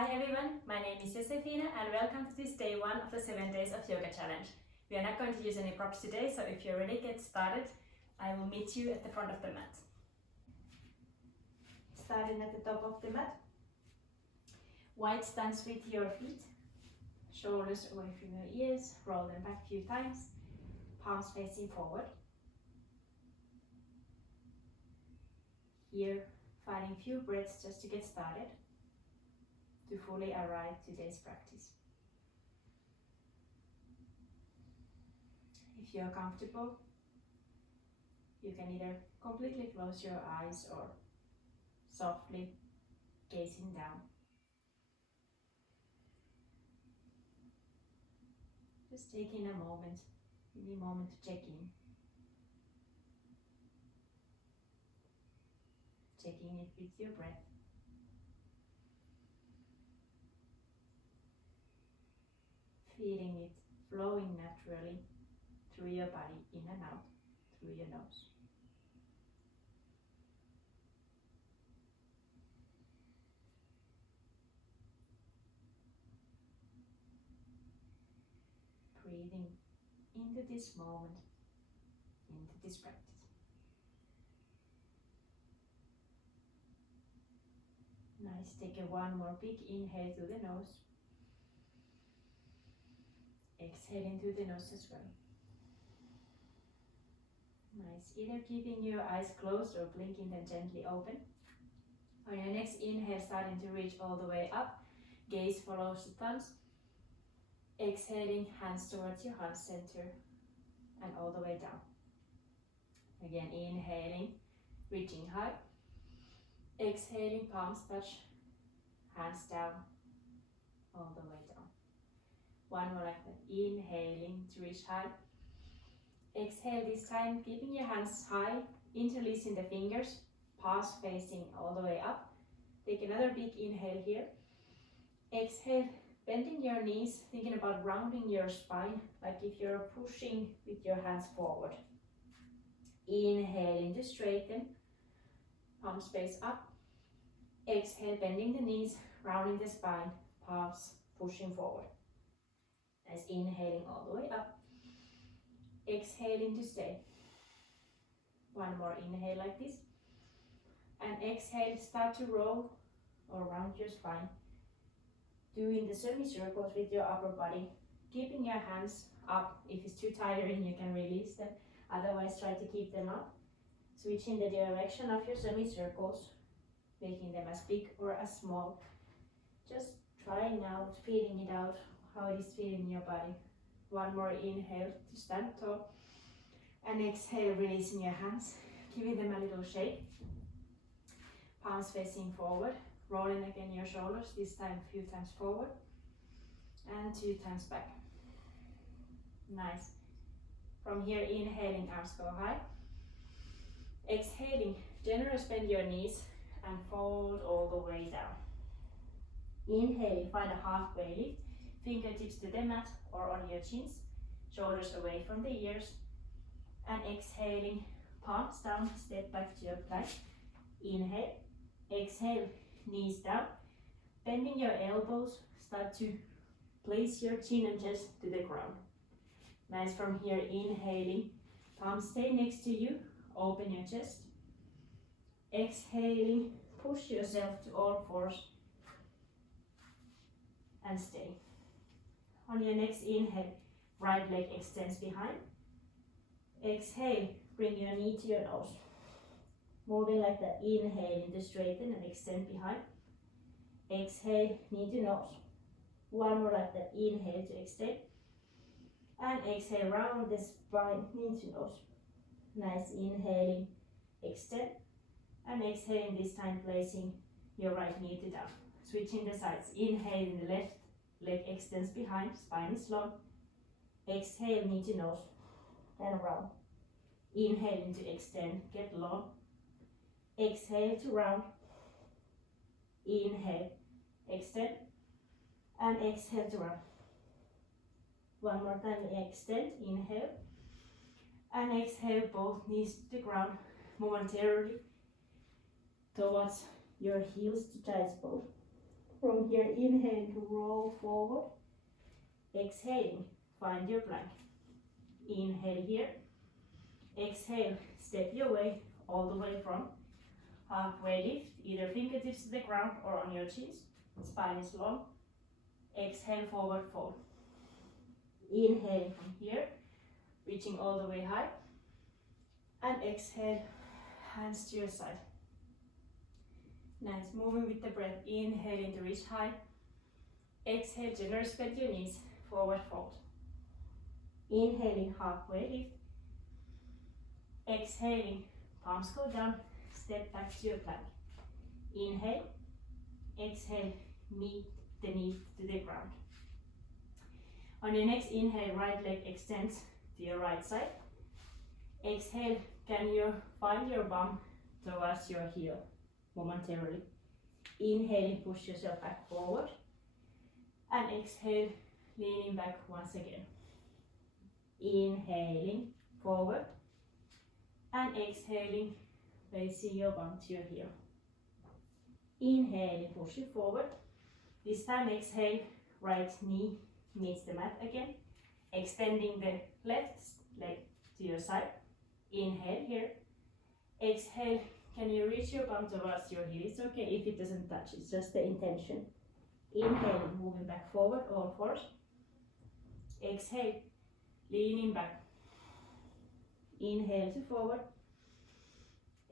Hi everyone, my name is Josefina and welcome to this day 1 of the 7 days of yoga challenge. We are not going to use any props today, so if you're ready to get started, I will meet you at the front of the mat. Starting at the top of the mat. Wide stance with your feet, shoulders away from your ears, roll them back a few times, palms facing forward. Here, finding a few breaths just to get started, to fully arrive today's practice. If you're comfortable, you can either completely close your eyes or softly gazing down. Just taking a moment, maybe a moment to check in. Checking it with your breath. Feeling it flowing naturally through your body, in and out, through your nose. Breathing into this moment, into this practice. Nice, take one more big inhale through the nose. Exhaling through the nose as well. Nice, either keeping your eyes closed or blinking them gently open. On your next inhale, starting to reach all the way up, gaze follows the thumbs. Exhaling, hands towards your heart center and all the way down. Again, inhaling, reaching high. Exhaling, palms touch, hands down, all the way down. One more like that, inhaling to reach high. Exhale this time, keeping your hands high, interlacing the fingers, palms facing all the way up. Take another big inhale here. Exhale, bending your knees, thinking about rounding your spine, like if you're pushing with your hands forward. Inhaling to straighten, palms face up. Exhale, bending the knees, rounding the spine, palms pushing forward. Nice, inhaling all the way up. Exhaling to stay. One more inhale like this. And exhale, start to roll or round your spine. Doing the semicircles with your upper body. Keeping your hands up. If it's too tiring, you can release them. Otherwise, try to keep them up. Switching the direction of your semicircles. Making them as big or as small. Just trying out, feeling it out, how it is feeling in your body. One more inhale to stand tall. And exhale, releasing your hands, giving them a little shake. Palms facing forward, rolling again your shoulders, this time a few times forward. And 2 times back. Nice. From here, inhaling, arms go high. Exhaling, generous bend your knees and fold all the way down. Inhaling, find a halfway lift. Fingertips to the mat or on your chins, shoulders away from the ears. And exhaling, palms down, step back to your plank. Inhale, exhale, knees down. Bending your elbows, start to place your chin and chest to the ground. Nice, from here, inhaling, palms stay next to you, open your chest. Exhaling, push yourself to all fours and stay. On your next inhale, right leg extends behind. Exhale, bring your knee to your nose. Moving like that, inhaling to straighten and extend behind. Exhale, knee to nose. One more like that, inhale to extend. And exhale, round the spine, knee to nose. Nice, inhaling, extend. And exhaling, this time placing your right knee to down. Switching the sides, inhaling the left leg extends behind, spine is long. Exhale, knee to nose and round. Inhaling to extend, get long. Exhale to round. Inhale, extend. And exhale to round. One more time, extend, inhale. And exhale, both knees to the ground momentarily towards your heels to child's pose. From here, inhaling to roll forward. Exhaling, find your plank. Inhale here. Exhale, step your way all the way from halfway lift, either fingertips to the ground or on your chest. Spine is long. Exhale, forward fold. Inhaling from here, reaching all the way high. And exhale, hands to your side. Nice, moving with the breath. Inhaling to reach high. Exhale, generous bend your knees, forward fold. Inhaling, halfway lift. Exhaling, palms go down, step back to your plank. Inhale, exhale, meet the knee to the ground. On your next inhale, right leg extends to your right side. Exhale, can you find your bum towards your heel momentarily? Inhaling, push yourself back forward. And exhale, leaning back once again. Inhaling, forward. And exhaling, placing your bum to your heel. Inhaling, push it forward. This time exhale, right knee meets the mat again. Extending the left leg to your side. Inhale here. Exhale, can you reach your bum towards your heel? It's okay if it doesn't touch, it's just the intention. Inhaling, moving back forward, all fours. Exhale, leaning back. Inhale to forward.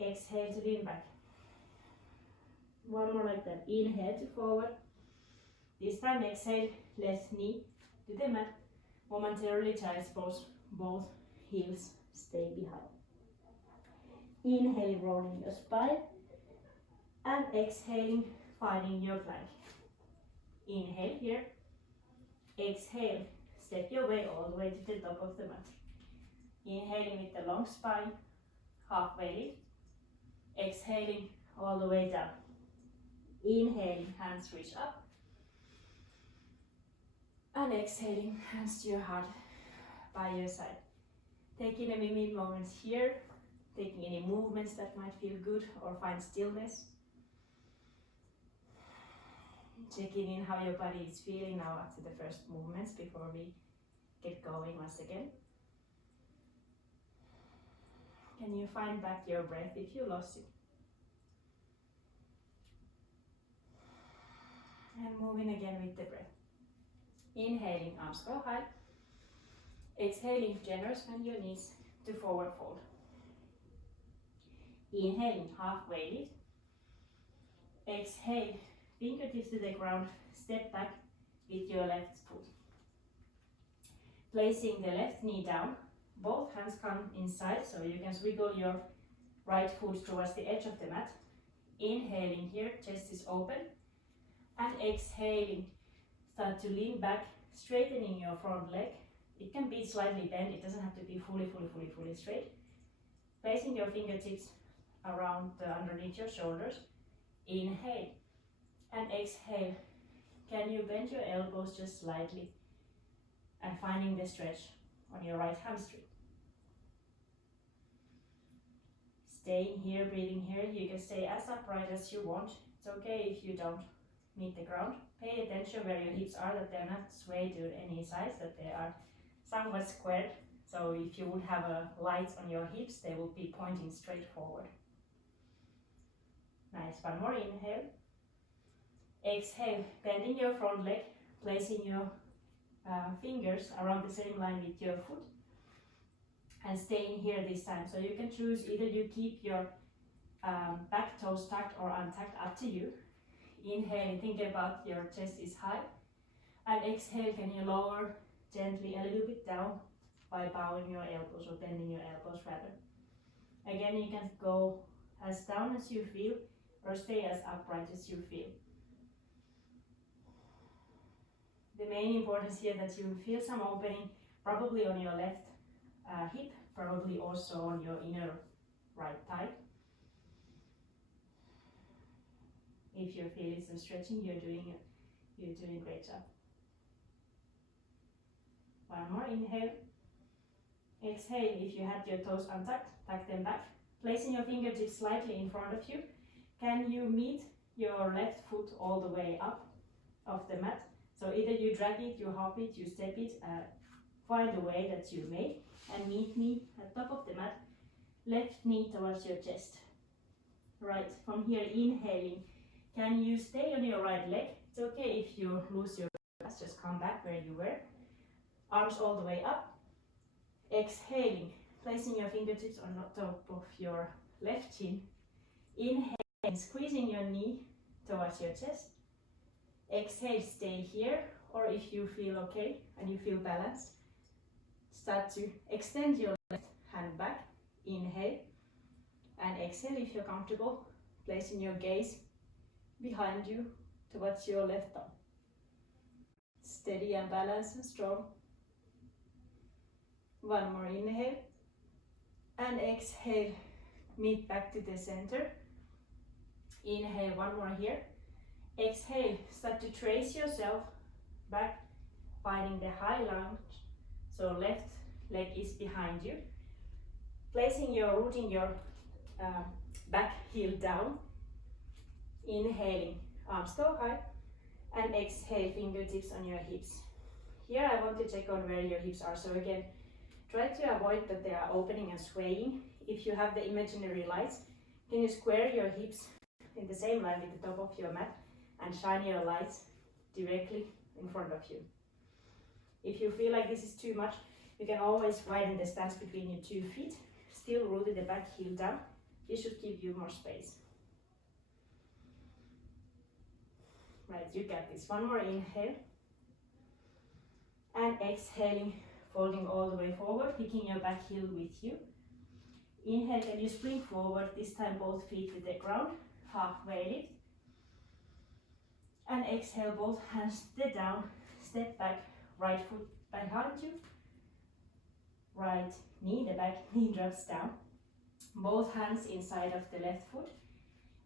Exhale to lean back. One more like that. Inhale to forward. This time exhale, left knee to the mat. Momentarily child's pose, both heels stay behind. Inhaling, rolling your spine. And exhaling, finding your plank. Inhale here. Exhale, step your way all the way to the top of the mat. Inhaling with the long spine, halfway lift. Exhaling all the way down. Inhaling, hands reach up. And exhaling, hands to your heart by your side. Taking a mini moments here, taking any movements that might feel good or find stillness. Checking in how your body is feeling now after the first movements before we get going once again. Can you find back your breath if you lost it? And moving again with the breath. Inhaling, arms go high. Exhaling, generous bend your knees to forward fold. Inhaling, halfway lift. Exhale, fingertips to the ground, step back with your left foot. Placing the left knee down, both hands come inside so you can wiggle your right foot towards the edge of the mat. Inhaling here, chest is open. And exhaling, start to lean back, straightening your front leg. It can be slightly bent, it doesn't have to be fully straight. Placing your fingertips around underneath your shoulders. Inhale and exhale. Can you bend your elbows just slightly and finding the stretch on your right hamstring. Staying here, breathing here. You can stay as upright as you want. It's okay if you don't meet the ground. Pay attention where your hips are, that they're not swayed to any sides, that they are somewhat squared. So if you would have a light on your hips, they will be pointing straight forward. Nice, one more inhale. Exhale, bending your front leg, placing your fingers around the same line with your foot. And staying here this time. So you can choose either you keep your back toes tucked or untucked, up to you. Inhale, think about your chest is high. And exhale, can you lower gently a little bit down by bowing your elbows or bending your elbows rather. Again, you can go as down as you feel or stay as upright as you feel. The main importance here that you feel some opening, probably on your left hip, probably also on your inner right thigh. If you're feeling some stretching, you're doing a great job. One more inhale. Exhale, if you had your toes untucked, tuck them back. Placing your fingertips slightly in front of you. Can you meet your left foot all the way up? of the mat. So either you drag it, you hop it, you step it, find a way that you may, and meet me at top of the mat, left knee towards your chest. Right, from here inhaling, can you stay on your right leg? It's okay if you lose your balance, just come back where you were. Arms all the way up. Exhaling, placing your fingertips on the top of your left chin. Inhaling, squeezing your knee towards your chest. Exhale, stay here, or if you feel okay and you feel balanced, start to extend your left hand back. Inhale, and exhale if you're comfortable, placing your gaze behind you towards your left thumb. Steady and balanced and strong. One more inhale, and exhale, meet back to the center. Inhale, one more here. Exhale, start to trace yourself back, finding the high lunge. So left leg is behind you. Placing your root in your back heel down. Inhaling, arms go high. And exhale, fingertips on your hips. Here I want to check on where your hips are. So again, try to avoid that they are opening and swaying. If you have the imaginary lights, can you square your hips in the same line with the top of your mat and shine your lights directly in front of you. If you feel like this is too much, you can always widen the stance between your 2 feet, still rooted the back heel down. This should give you more space. Right, you got this. One more inhale. And exhaling, folding all the way forward, picking your back heel with you. Inhale, can you spring forward, this time both feet with the ground, halfway lift. And exhale, both hands step down, step back, right foot behind you. Right knee, the back knee drops down. Both hands inside of the left foot.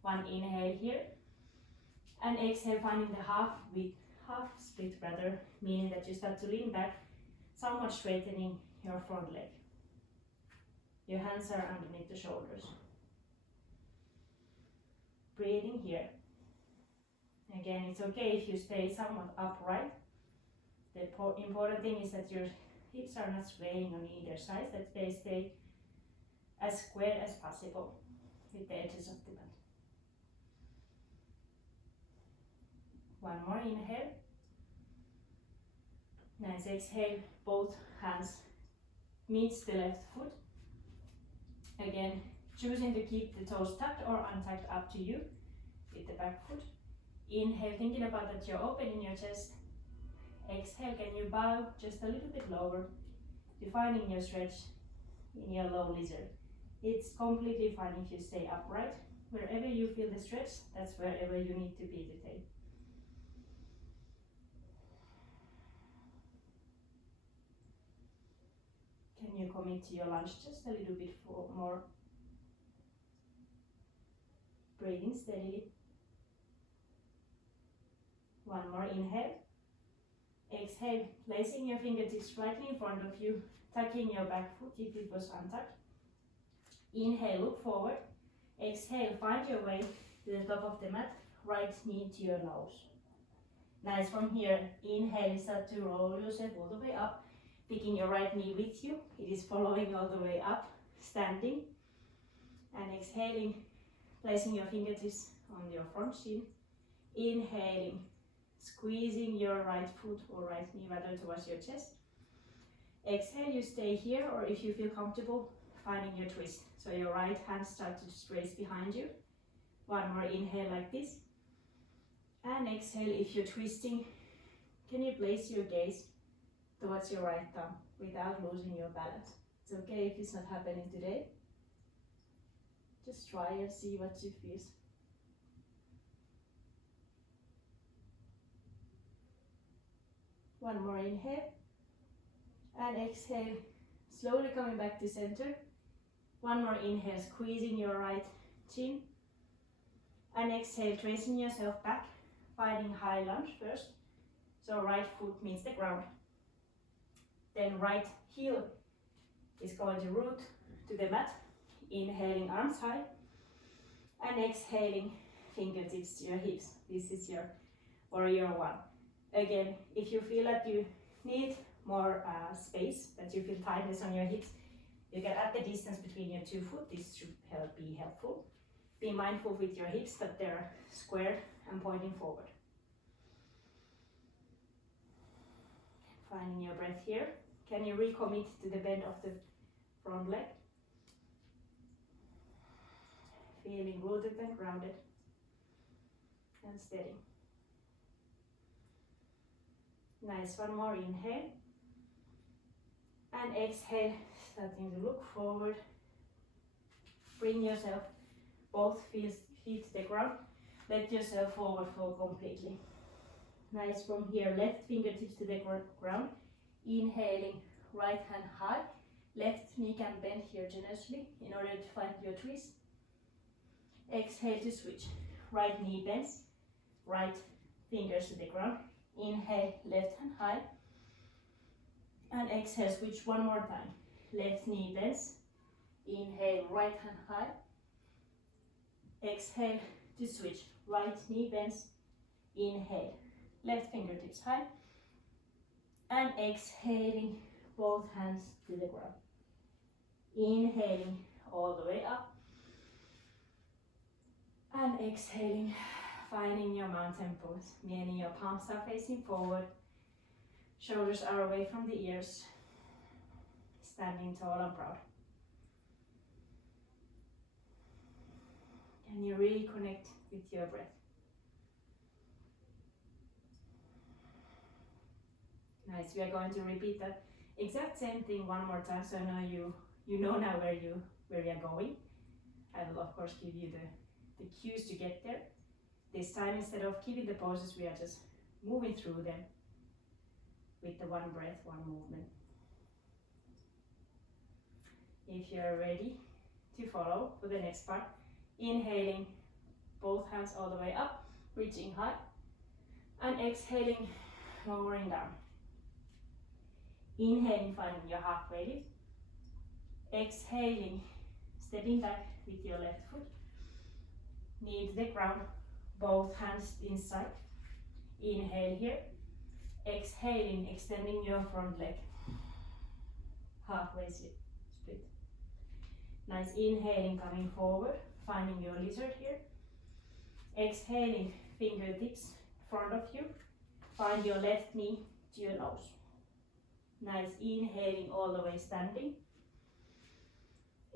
One inhale here. And exhale, finding the half split rather, meaning that you start to lean back, somewhat straightening your front leg. Your hands are underneath the shoulders. Breathing here. Again, it's okay if you stay somewhat upright. The important thing is that your hips are not swaying on either side, that they stay as square as possible with the edges of the mat. One more inhale. Nice exhale, both hands meets the left foot. Again, choosing to keep the toes tucked or untucked, up to you with the back foot. Inhale, thinking about that you're open in your chest. Exhale, can you bow just a little bit lower, defining your stretch in your low lizard. It's completely fine if you stay upright. Wherever you feel the stretch, that's wherever you need to be today. Can you commit to your lunge just a little bit more? Breathing steadily. One more inhale. Exhale, placing your fingertips slightly in front of you, tucking your back foot if it was untucked. Inhale, look forward. Exhale, find your way to the top of the mat, right knee to your nose. Nice, from here, inhale, start to roll yourself all the way up, picking your right knee with you. It is following all the way up, standing. And exhaling, placing your fingertips on your front shin. Inhaling, squeezing your right foot or right knee rather towards your chest. Exhale, you stay here, or if you feel comfortable, finding your twist. So your right hand starts to raise behind you. One more inhale like this. And exhale, if you're twisting, can you place your gaze towards your right thumb without losing your balance? It's okay if it's not happening today. Just try and see what you feel. One more inhale. And exhale, slowly coming back to center. One more inhale, squeezing your right chin. And exhale, tracing yourself back, finding high lunge first. So right foot meets the ground. Then right heel is going to root to the mat. Inhaling, arms high. And exhaling, fingertips to your hips. This is your warrior one. Again, if you feel that you need more space, that you feel tightness on your hips, you can add the distance between your 2 foot. This should be helpful. Be mindful with your hips that they're squared and pointing forward. Finding your breath here. Can you recommit to the bend of the front leg? Feeling rooted and grounded and steady. Nice, one more inhale. And exhale, starting to look forward. Bring yourself both feet to the ground. Let yourself forward fold completely. Nice, from here, left fingertips to the ground. Inhaling, right hand high. Left knee can bend here generously in order to find your twist. Exhale to switch. Right knee bends, right fingers to the ground. Inhale, left hand high. And exhale, switch one more time. Left knee bends. Inhale, right hand high. Exhale to switch. Right knee bends. Inhale, left fingertips high. And exhaling, both hands to the ground. Inhaling all the way up. And exhaling, finding your mountain pose, meaning your palms are facing forward. Shoulders are away from the ears. Standing tall and proud. Can you reconnect with your breath? Nice, we are going to repeat that exact same thing one more time, so I know you know now where you are going. I will of course give you the cues to get there. This time, instead of keeping the poses, we are just moving through them with the one breath, one movement. If you are ready to follow for the next part, inhaling, both hands all the way up, reaching high, and exhaling, lowering down. Inhaling, finding your halfway lift. Exhaling, stepping back with your left foot. Knee to the ground, both hands inside. Inhale here. Exhaling, extending your front leg. Halfway split. Nice, inhaling, coming forward, finding your lizard here. Exhaling, fingertips in front of you. Find your left knee to your nose. Nice, inhaling all the way standing.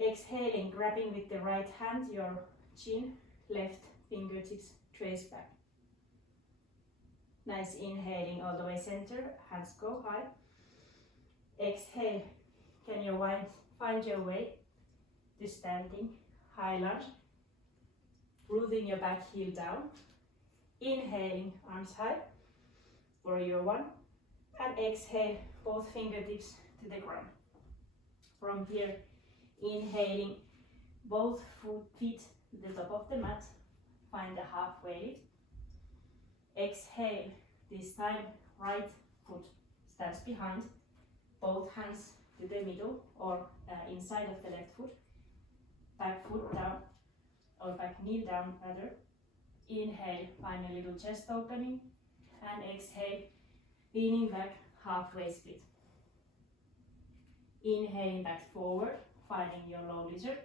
Exhaling, grabbing with the right hand your chin, left fingertips trace back. Nice, inhaling all the way center, hands go high. Exhale, can you find your way to standing, high lunge. Rooting your back heel down. Inhaling, arms high, warrior one. And exhale, both fingertips to the ground. From here, inhaling, both feet to the top of the mat. Find the halfway lift. Exhale, this time right foot stands behind, both hands to the middle or inside of the left foot. Back foot down, or back knee down rather. Inhale, find a little chest opening, and exhale, leaning back, halfway split. Inhaling back forward, finding your low lizard.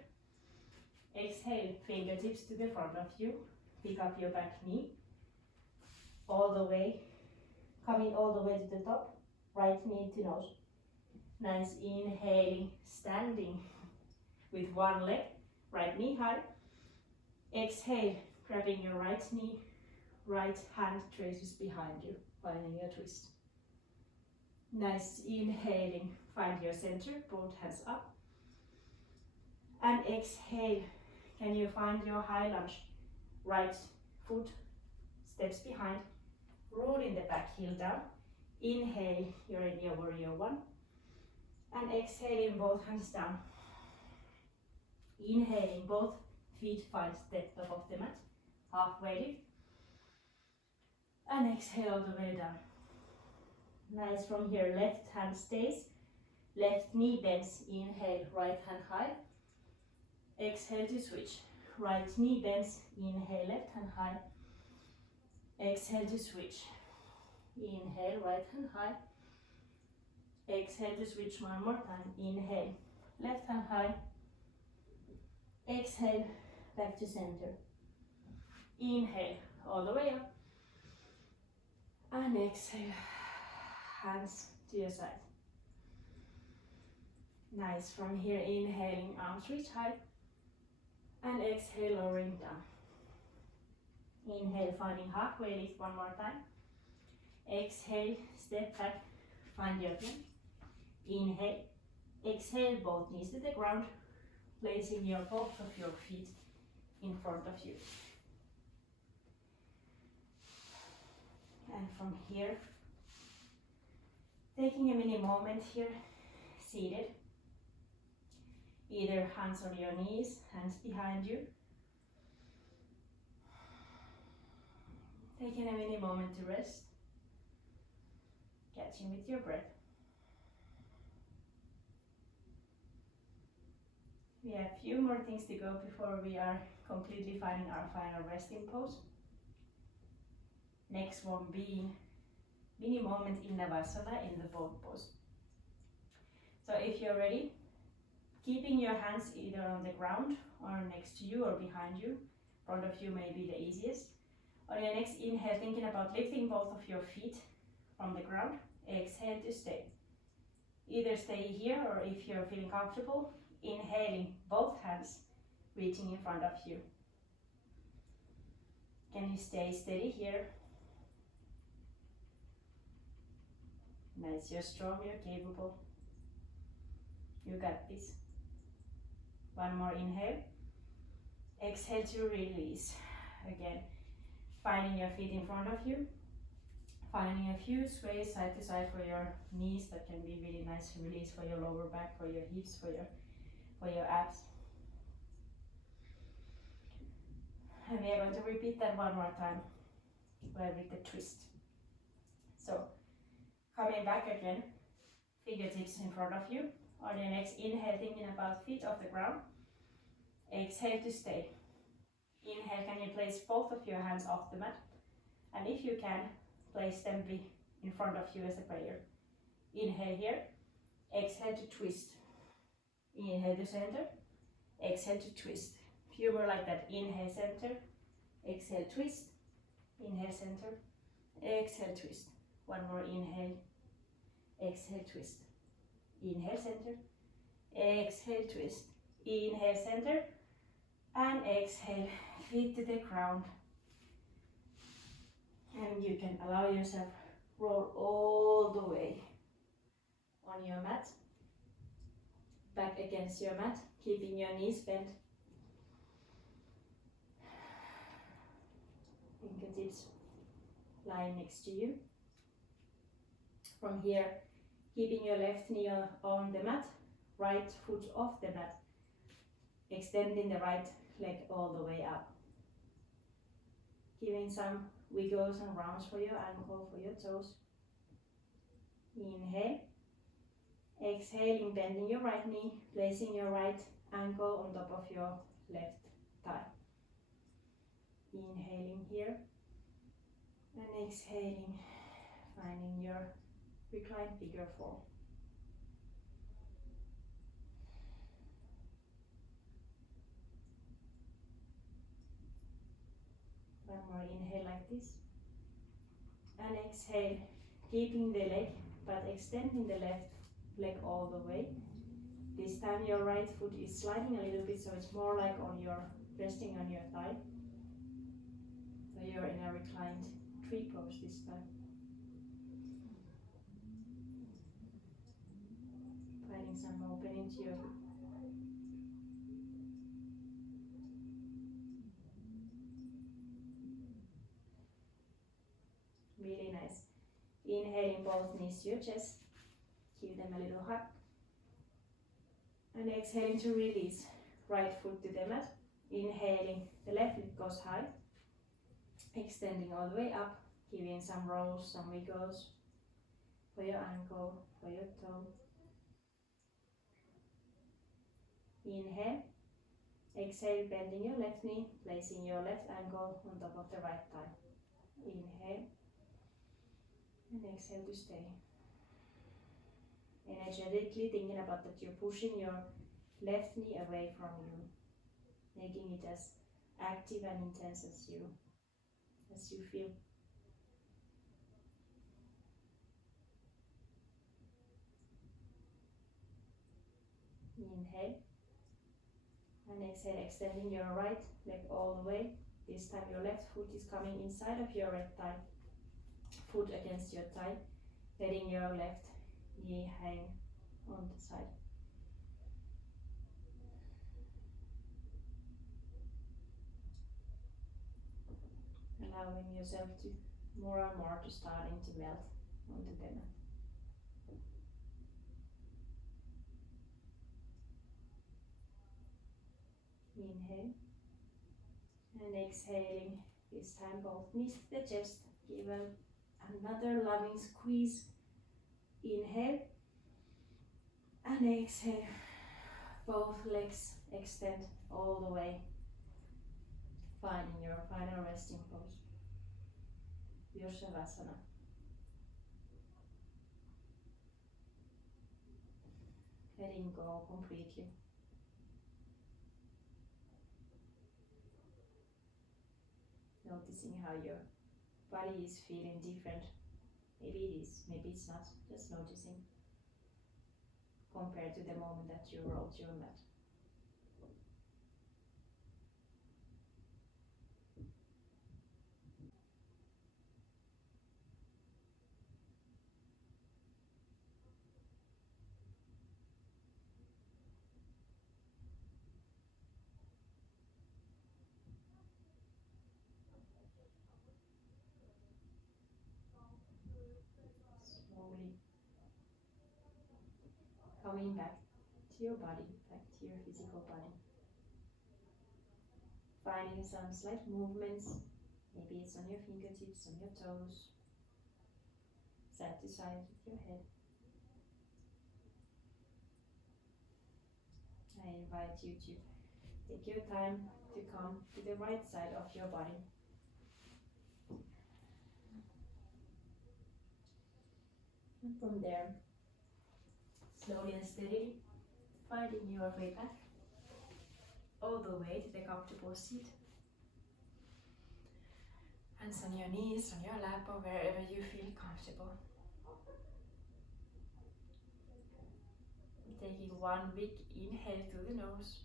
Exhale, fingertips to the front of you, pick up your back knee, all the way, coming all the way to the top, right knee to nose. Nice, inhaling, standing with one leg, right knee high. Exhale, grabbing your right knee, right hand traces behind you, finding your twist. Nice, inhaling, find your center, both hands up. And exhale, can you find your high lunge? Right foot steps behind, rooting the back heel down. Inhale, you're in your warrior one. And exhaling, both hands down. Inhaling, both feet find step top of the mat, halfway lift. And exhale all the way down. Nice, from here, left hand stays, left knee bends. Inhale, right hand high. Exhale to switch. Right knee bends. Inhale, left hand high. Exhale to switch. Inhale, right hand high. Exhale to switch one more time. Inhale, left hand high. Exhale, back to center. Inhale, all the way up. And exhale, hands to your side. Nice. From here, inhaling, arms reach high. And exhale, lowering down. Inhale, finding halfway lift one more time. Exhale, step back, find your plank. Inhale, exhale, both knees to the ground, placing both of your feet in front of you. And from here, taking a mini moment here, seated. Either hands on your knees, hands behind you. Taking a mini moment to rest. Catching with your breath. We have a few more things to go before we are completely finding our final resting pose. Next one being mini moment in Navasana in the boat pose. So if you're ready, keeping your hands either on the ground or next to you or behind you, in front of you may be the easiest. On your next inhale, thinking about lifting both of your feet from the ground. Exhale to stay. Either stay here or if you're feeling comfortable, inhaling both hands, reaching in front of you. Can you stay steady here? Nice, you're strong, you're capable. You got this. One more inhale. Exhale to release. Again, finding your feet in front of you. Finding a few sways side to side for your knees. That can be really nice release for your lower back, for your hips, for your abs. And we are going to repeat that one more time with the twist. So, coming back again, fingertips in front of you. On your next inhale, thinking about feet off the ground. Exhale to stay. Inhale, can you place both of your hands off the mat? And if you can, place them in front of you as a prayer. Inhale here. Exhale to twist. Inhale to center. Exhale to twist. Few more like that. Inhale, center. Exhale, twist. Inhale, center. Exhale, twist. One more inhale. Exhale, twist. Inhale, center. Exhale, twist. Inhale, center. And exhale, feet to the ground. And you can allow yourself roll all the way on your mat. Back against your mat, keeping your knees bent. Fingertips lying next to you. From here, keeping your left knee on the mat, right foot off the mat. Extending the right leg all the way up. Giving some wiggles and rounds for your ankle, for your toes. Inhale. Exhaling, bending your right knee, placing your right ankle on top of your left thigh. Inhaling here. And exhaling, finding your reclined figure form. One more inhale like this. And exhale, keeping the leg, but extending the left leg all the way. This time your right foot is sliding a little bit, so it's more like resting on your thigh. So you're in a reclined tree pose this time. Finding some opening to your really nice. Inhaling both knees to your chest. Give them a little hug. And exhaling to release. Right foot to the mat. Inhaling, the left leg goes high. Extending all the way up. Giving some rolls, some wiggles for your ankle, for your toe. Inhale. Exhale, bending your left knee, placing your left ankle on top of the right thigh. Inhale. And exhale to stay. Energetically thinking about that you're pushing your left knee away from you, making it as active and intense as you feel. Inhale and exhale, extending your right leg all the way. This time your left foot is coming inside of your right thigh, foot against your thigh, letting your left knee hang on the side. Allowing yourself to more and more to starting to melt onto the mat. Inhale and exhaling. This time both knees to the chest. Give another loving squeeze. Inhale and exhale. Both legs extend all the way. Finding your final resting pose. Virshavasana. Letting go completely. Noticing how your body is feeling different. Maybe it is, maybe it's not. Just noticing compared to the moment that you rolled your mat. Slowly coming back to your body, back to your physical body. Finding some slight movements. Maybe it's on your fingertips, on your toes, side to side with your head. I invite you to take your time to come to the right side of your body. And from there, slowly and steadily, finding your way back all the way to the comfortable seat. Hands on your knees, on your lap, or wherever you feel comfortable. Taking one big inhale through the nose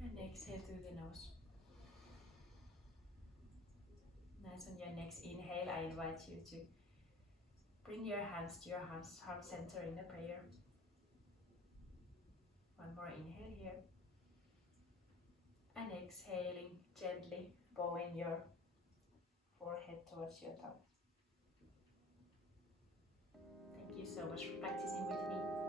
and exhale through the nose. Nice. On your next inhale, I invite you to bring your hands to your heart center in the prayer. One more inhale here. And exhaling gently, bowing your forehead towards your tongue. Thank you so much for practicing with me.